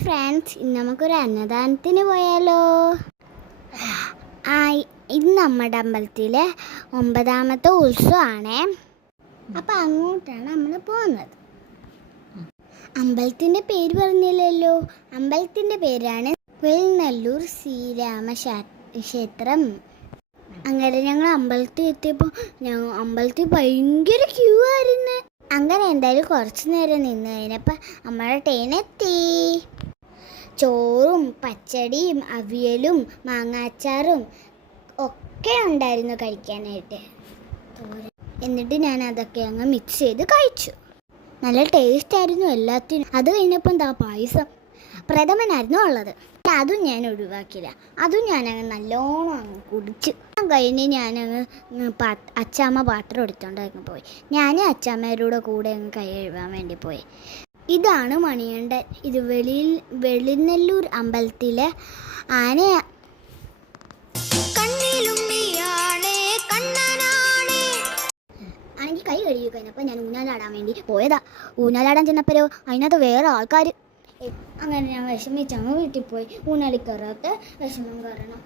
Friends, ഇന്ന് നമുക്കൊരു അന്നദാനത്തിന് പോയാലോ? ഇത് നമ്മുടെ അമ്പലത്തിലെ 9ാമത്തെ ഉത്സവമാണേ. അപ്പം അങ്ങോട്ടാണ് നമ്മൾ പോകുന്നത്. അമ്പലത്തിൻ്റെ പേര് പറഞ്ഞില്ലല്ലോ. അമ്പലത്തിൻ്റെ പേരാണ് വെളിനല്ലൂർ ശ്രീരാമ ക്ഷേത്രം. അങ്ങനെ ഞങ്ങൾ അമ്പലത്തിൽ എത്തിയപ്പോൾ അമ്പലത്തിൽ ഭയങ്കര ക്യൂ ആയിരുന്നു. അങ്ങനെ എന്തായാലും കുറച്ച് നേരം നിന്ന് കഴിഞ്ഞപ്പോൾ നമ്മുടെ ട്രെയിൻ എത്തി. ചോറും പച്ചടിയും അവിയലും മാങ്ങാച്ചാറും ഒക്കെ ഉണ്ടായിരുന്നു കഴിക്കാനായിട്ട്. എന്നിട്ട് ഞാൻ അതൊക്കെ അങ്ങ് മിക്സ് ചെയ്ത് കഴിച്ചു. നല്ല ടേസ്റ്റ് ആയിരുന്നു എല്ലാത്തിനും. അത് കഴിഞ്ഞപ്പോൾ എന്താ പായസം പ്രഥമനായിരുന്നു ഉള്ളത്. അതും ഞാൻ ഒഴിവാക്കില്ല. അതും ഞാനങ്ങ് നല്ലോണം അങ്ങ് കുടിച്ചു. കഴിഞ്ഞ് ഞാനങ്ങ് അച്ചാമ്മ പാത്രം എടുത്തോണ്ടങ്ങ് പോയി. ഞാൻ അച്ചാമ്മയുടെ കൂടെ അങ്ങ് കൈ കഴുകാൻ വേണ്ടി പോയി. ഇതാണ് മണികണ്ഠൻ. ഇത് വെളിനല്ലൂർ അമ്പലത്തിലെ ആനയാ. ആണെങ്കിൽ കൈ കഴുകി കഴിഞ്ഞപ്പോൾ ഞാൻ ഊഞ്ഞാലാടാൻ വേണ്ടി പോയതാ. ഊഞ്ഞാലാടാൻ ചെന്നപ്പോഴോ അതിനകത്ത് വേറെ ആൾക്കാർ. അങ്ങനെ ഞാൻ വിഷമിച്ചങ്ങ് വീട്ടിൽ പോയി. ഊഞ്ഞാലിൽ കയറാത്ത വിഷമം കാരണം